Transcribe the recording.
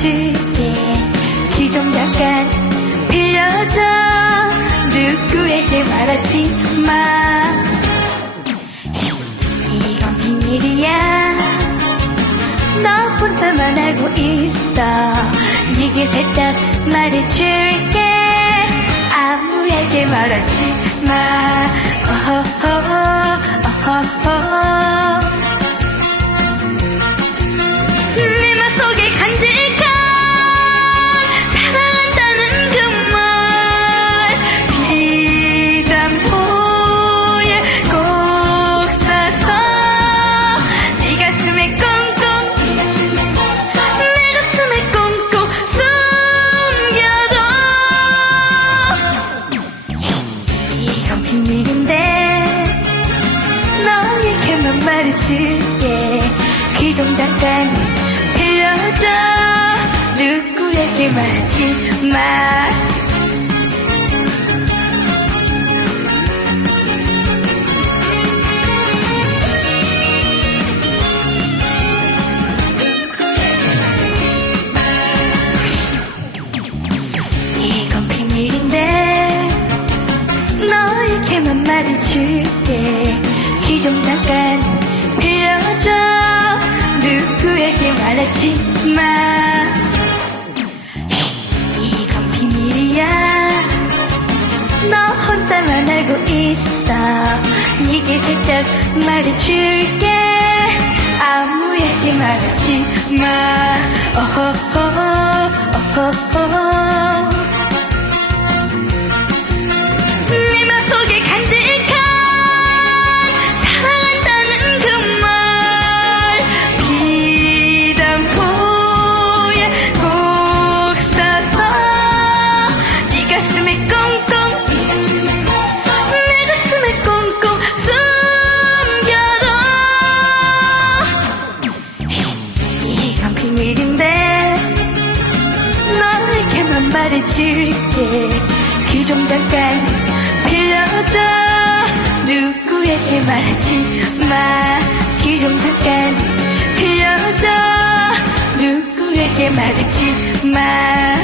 말해줄게. 귀 좀 잠깐 빌려줘. 누구에게 말하지 마. 이건 비밀이야. 너 혼자만 알고 있어. 네게 살짝 말해줄게. 아무에게 말하지 마. 내 맘속에 간직한 사랑한다는 그 말 비단포에 꼭 싸서 네 가슴에 꽁꽁 내 가슴에 꽁꽁 숨겨둬. 이건 비밀인데 너에게만 말해줄게. 귀 좀 잠깐 빌려줘. 누구에게 말하지 마. 이건 비밀인데 너에게만 말해줄게. 귀 좀 잠깐 빌려줘. 누구에게 말하지 마. 이건 비밀이야. 너 혼자만 알고 있어. 네게 살짝 말해줄게. 아무에게 말하지 마. 내 맘속에 간직한 사랑한다는 그 말 비단포에 꼭 싸서 네 가슴에 꽁꽁 내 가슴에 꽁꽁 숨겨둬. 이건 비밀인데 너에게만 말해줄게. 귀 좀 잠깐 빌려줘. 누구에게 말하지 마. 귀 좀 잠깐 빌려줘. 누구에게 말하지 마.